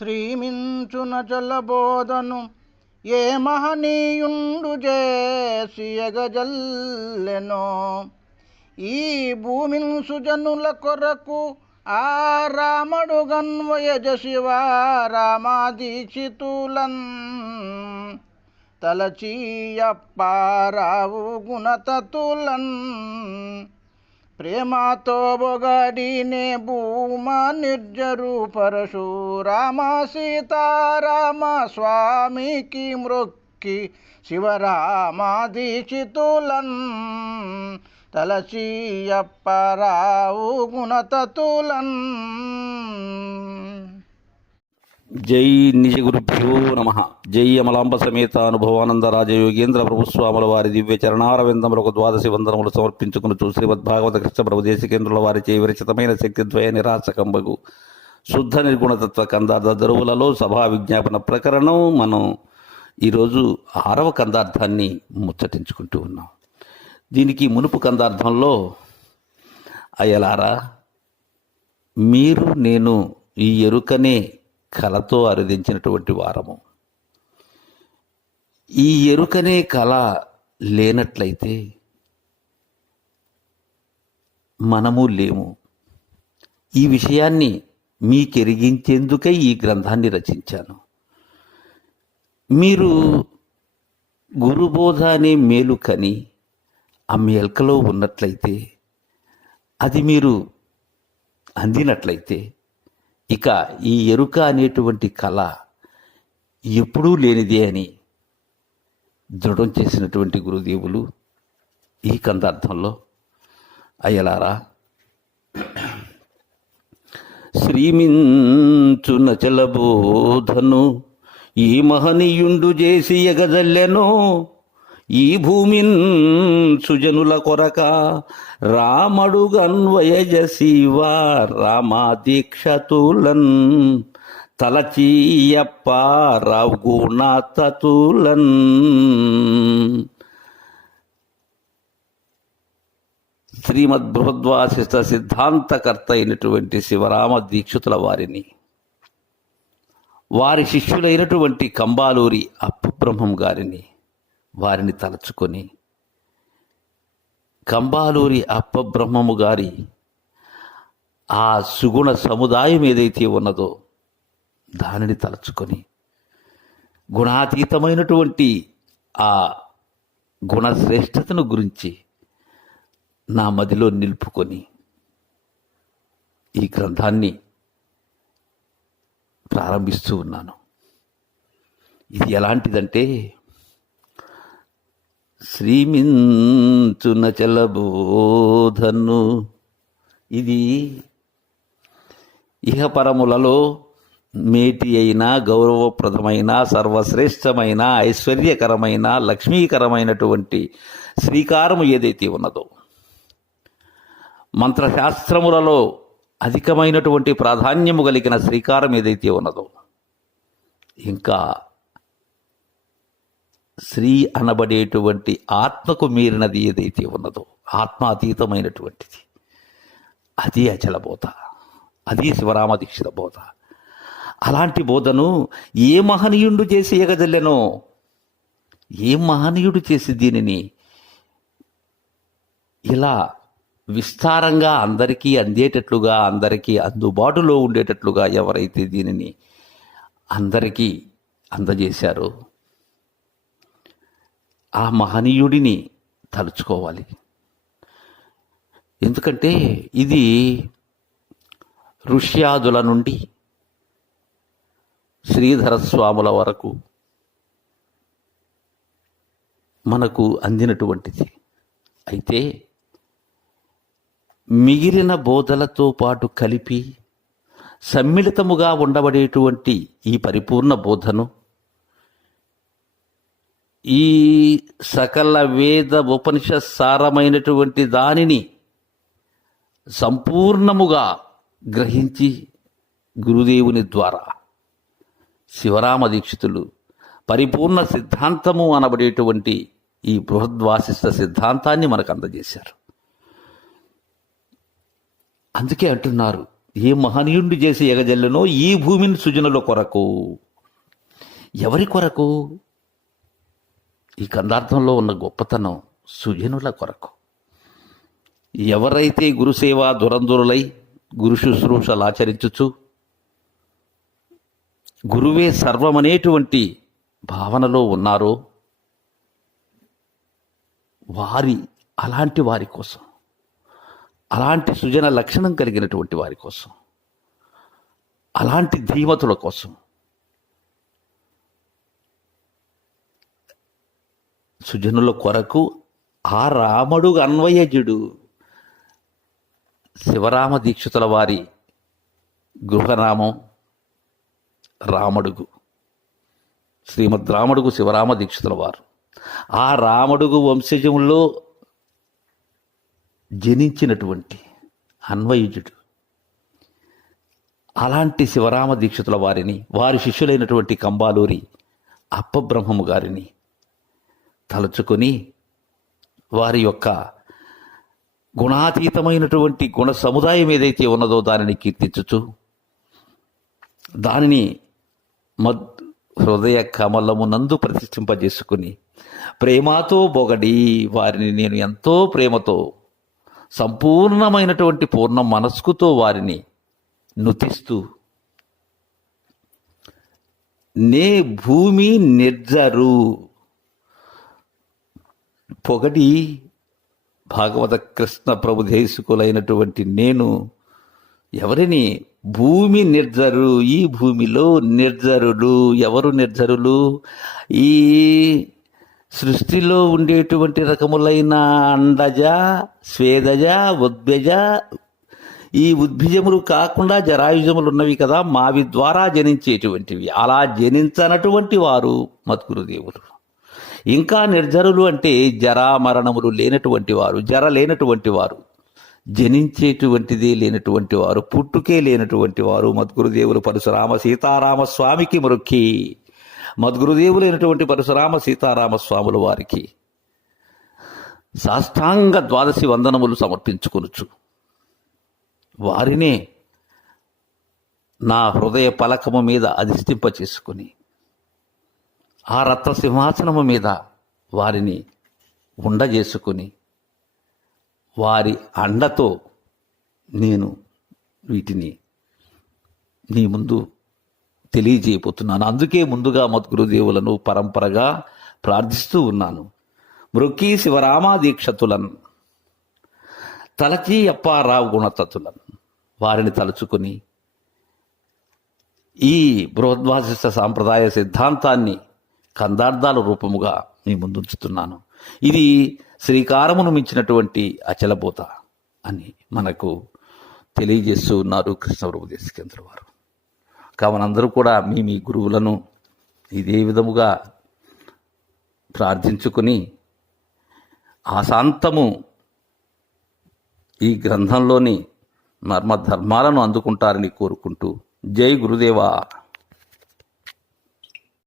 శ్రీమించున జలబోధను ఏ మహనీయుండు జేసియగజల్లెనో ఈ భూమిన్ సుజనుల కొరకు ఆ రామడు గన్వయజ శివ రామాదీక్షితులన్. తలచీయప్పారావు గుణతతులన్. ప్రేమతో బొగడినే భూమా నిర్జరు పరశురామ సీతారామ స్వామికి మృక్కి శివరామాదీక్షితులన్ తలచీయప్పరావు గుణతతులన్. జై నిజ గురుభ్యో నమ. జై అమలాంబ సమేత అనుభవానంద రాజయోగేంద్ర ప్రభుస్వాముల వారి దివ్య చరణారవిందములకు ద్వాదశి వందనములు సమర్పించుకుని శ్రీమద్భాగవత కృష్ణ ప్రభు దేశికేంద్రుల వారి చే విరచితమైన శక్తిద్వయ నిరాశకంబగు. శుద్ధ నిర్గుణతత్వ కందార్థ దరువులలో సభా విజ్ఞాపన ప్రకరణం మనం ఈరోజు ఆరవ కందార్థాన్ని ముచ్చటించుకుంటూ ఉన్నాం. దీనికి మునుపు కందార్థంలో అయ్యలారా మీరు నేను ఈ ఎరుకనే కళతో అరుదించినటువంటి వారము. ఈ ఎరుకనే కళ లేనట్లయితే మనము లేము. ఈ విషయాన్ని మీకెరిగించేందుకే ఈ గ్రంథాన్ని రచించాను. మీరు గురుబోధ అనే మేలు కని ఆ మేల్కలో ఉన్నట్లయితే అది మీరు అందినట్లయితే ఇక ఈ ఎరుక అనేటువంటి కళ ఎప్పుడూ లేనిదే అని దృఢం చేసినటువంటి గురుదేవులు ఈ కందార్థంలో. అయ్యలారా శ్రీమించు నచలబోధను ఈ మహనీయుండు చేసి ఎగజల్లెనో. ఈ భూమిన్ సుజనుల కొరక రామడుగన్వయజ శివ రామాదీక్షతులన్ తలచీయప్ప రఘునాథతులన్. శ్రీమద్ బృహద్వాసిష్ట సిద్ధాంతకర్త అయినటువంటి శివరామ దీక్షితుల వారిని వారి శిష్యులైనటువంటి కంబాలూరి అప్పబ్రహ్మం గారిని వారిని తలచుకొని కంబాలూరి అప్పబ్రహ్మము గారి ఆ సుగుణ సముదాయం ఏదైతే ఉన్నదో దానిని తలచుకొని గుణాతీతమైనటువంటి ఆ గుణశ్రేష్టతను గురించి నా మదిలో నిలుపుకొని ఈ గ్రంథాన్ని ప్రారంభిస్తూ ఉన్నాను. ఇది ఎలాంటిదంటే శ్రీమించున చలబోధను. ఇది ఇహపరములలో మేటి అయిన గౌరవప్రదమైన సర్వశ్రేష్టమైన ఐశ్వర్యకరమైన లక్ష్మీకరమైనటువంటి శ్రీకారము ఏదైతే ఉన్నదో మంత్రశాస్త్రములలో అధికమైనటువంటి ప్రాధాన్యము కలిగిన శ్రీకారం ఏదైతే ఉన్నదో ఇంకా శ్రీ అనబడేటువంటి ఆత్మకు మీరినది ఏదైతే ఉన్నదో ఆత్మాతీతమైనటువంటిది అది అచల బోధ అది శివరామ దీక్షిత బోధ. అలాంటి బోధను ఏ మహనీయుడు చేసి ఎగజల్లెనో ఏ మహనీయుడు చేసి దీనిని ఇలా విస్తారంగా అందరికీ అందేటట్లుగా అందరికీ అందుబాటులో ఉండేటట్లుగా ఎవరైతే దీనిని అందరికీ అందజేశారో ఆ మహనీయుడిని తలుచుకోవాలి. ఎందుకంటే ఇది ఋష్యాదుల నుండి శ్రీధర స్వాముల వరకు మనకు అందినటువంటిది. అయితే మిగిలిన బోధలతో పాటు కలిపి సమ్మిళితముగా ఉండబడేటువంటి ఈ పరిపూర్ణ బోధను ఈ సకల వేద ఉపనిషత్ సారమైనటువంటి దానిని సంపూర్ణముగా గ్రహించి గురుదేవుని ద్వారా శివరామ దీక్షితులు పరిపూర్ణ సిద్ధాంతము అనబడేటువంటి ఈ బృహద్వాసిష్ట సిద్ధాంతాన్ని మనకు అందజేశారు. అందుకే అంటున్నారు ఏ మహనీయుండి చేసి ఎగజల్లెనో ఈ భూమిని సృజనుల కొరకు. ఎవరి కొరకు? ఈ కందార్థంలో ఉన్న గొప్పతనం సుజనుల కొరకు. ఎవరైతే గురుసేవ దురందురులై గురు శుశ్రూషలు ఆచరించుచు గురువే సర్వమనేటువంటి భావనలో ఉన్నారో వారి అలాంటి వారి కోసం అలాంటి సుజన లక్షణం కలిగినటువంటి వారి కోసం అలాంటి ధీమతుల కోసం సుజనుల కొరకు ఆ రాముడు అన్వయజుడు శివరామ దీక్షితుల వారి గృహనామం రామడుగు. శ్రీమద్ రామడుగు శివరామ దీక్షితుల వారు. ఆ రామడుగు వంశజంలో జనించినటువంటి అన్వయుజుడు. అలాంటి శివరామ దీక్షితుల వారిని వారి శిష్యులైనటువంటి కంబాలూరి అప్పబ్రహ్మము గారిని తలుచుకొని వారి యొక్క గుణాతీతమైనటువంటి గుణ సముదాయం ఏదైతే ఉన్నదో దానిని కీర్తించుచు దానిని మద్ హృదయ కమలమునందు ప్రతిష్ఠింపజేసుకుని ప్రేమతో బొగడి వారిని నేను ఎంతో ప్రేమతో సంపూర్ణమైనటువంటి పూర్ణ మనస్కుతో వారిని నుతిస్తూ నే భూమి నిర్జరు పొగడి భాగవత కృష్ణ ప్రభు దేశకులైనటువంటి నేను ఎవరిని భూమి నిర్జరు ఈ భూమిలో నిర్జరులు? ఎవరు నిర్జరులు? ఈ సృష్టిలో ఉండేటువంటి రకములైన అండజ స్వేదజ ఉద్భజ ఈ ఉద్భిజములు కాకుండా జరాయుజములు ఉన్నవి కదా మావి ద్వారా జనించేటువంటివి. అలా జనించనటువంటి వారు మద్గురుదేవులు ఇంకా నిర్జరులు అంటే జరా మరణములు లేనటువంటి వారు జర లేనటువంటి వారు జనించేటువంటిదే లేనటువంటి వారు పుట్టుకే లేనటువంటి వారు మద్గురుదేవులు పరశురామ సీతారామ స్వామికి మృక్కి మద్గురుదేవులైనటువంటి పరశురామ సీతారామ స్వాముల వారికి సాష్టాంగ ద్వాదశి వందనములు సమర్పించుకొనుచు. వారినే నా హృదయ పలకము మీద అధిష్టింప చేసుకుని ఆ రత్న సింహాసనము మీద వారిని ఉండజేసుకుని వారి అండతో నేను వీటిని నీ ముందు తెలియజేయబోతున్నాను. అందుకే ముందుగా మద్గురుదేవులను పరంపరగా ప్రార్థిస్తూ ఉన్నాను. మృక్కి శివరామా దీక్షతులను తలచి అప్పారావు గుణతతులను వారిని తలుచుకుని ఈ బృహద్వాసిష్ట సాంప్రదాయ సిద్ధాంతాన్ని కందార్థాల రూపముగా మీ ముందుంచుతున్నాను ఇది శ్రీకారమును మించినటువంటి అచలబోత అని మనకు తెలియజేస్తూ ఉన్నారు కృష్ణప్రభు దేశకేంద్ర వారు. కావున అందరూ కూడా మీ మీ గురువులను ఇదే విధముగా ప్రార్థించుకుని ఆశాంతము ఈ గ్రంథంలోని మర్మ ధర్మాలను అందుకుంటారని కోరుకుంటూ జై గురుదేవా.